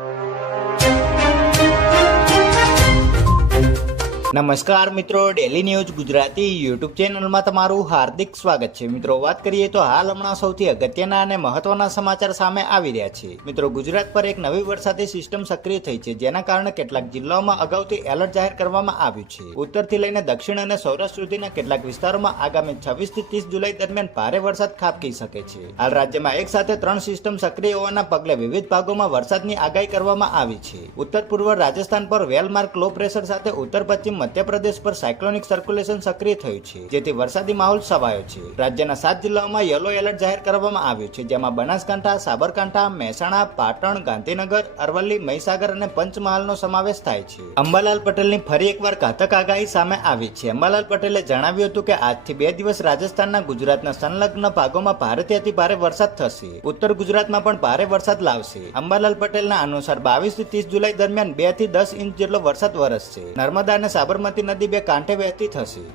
you. નમસ્કાર મિત્રો daily news Gujarati YouTube ચેનલમાં તમારું હાર્દિક સ્વાગત છે. મિત્રો, વાત કરીએ તો હાલ હમણાં સૌથી અગત્યના અને મહત્વના સમાચાર સામે આવી રહ્યા છે. મિત્રો, ગુજરાત પર એક નવી વરસાદી સિસ્ટમ સક્રિય થઈ છે, જેના કારણે કેટલાક જિલ્લાઓમાં અગાઉથી એલર્ટ જાહેર કરવામાં આવ્યું છે. ઉત્તરથી લઈને દક્ષિણ અને સૌરાષ્ટ્ર સુધીના કેટલાક વિસ્તારોમાં આગામી છવ્વીસથી ત્રીસ જુલાઈ દરમિયાન ભારે વરસાદ ખાબકી શકે છે. હાલ રાજ્યમાં એક સાથે ત્રણ સિસ્ટમ સક્રિય હોવાના પગલે વિવિધ ભાગોમાં વરસાદની આગાહી કરવામાં આવી છે. ઉત્તર પૂર્વ રાજસ્થાન પર વેલમાર્ક લો પ્રેશર સાથે ઉત્તર પશ્ચિમ મધ્યપ્રદેશ પર સાયક્લોનિક સર્ક્યુલેશન સક્રિય થયું છે. જેથી વરસાદી માહોલ છવાયો છે. રાજ્યના સાત જિલ્લાઓમાં યલો એલર્ટ જાહેર કરવામાં આવ્યું છે. જેમાં બનાસકાંઠા, સાબરકાંઠા, મહેસાણા, પાટણ, ગાંધીનગર, અરવલ્લી, મહીસાગર અને પંચમહાલનો સમાવેશ થાય છે. અંબાલાલ પટેલની ફરી એકવાર ઘાતક આગાહી સામે આવી છે. અંબાલાલ પટેલે જણાવ્યું હતું કે આજથી બે દિવસ રાજસ્થાનના ગુજરાતના સંલગ્ન ભાગોમાં ભારેથી અતિ ભારે વરસાદ થશે. ઉત્તર ગુજરાતમાં પણ ભારે વરસાદ લાવશે. અંબાલાલ પટેલના અનુસાર બાવીસથી ત્રીસ જુલાઈ દરમિયાન બેથી દસ ઇંચ જેટલો વરસાદ વરસશે. નર્મદા અને સાબરમતી નદી બે કાંઠે વહેતી થશે.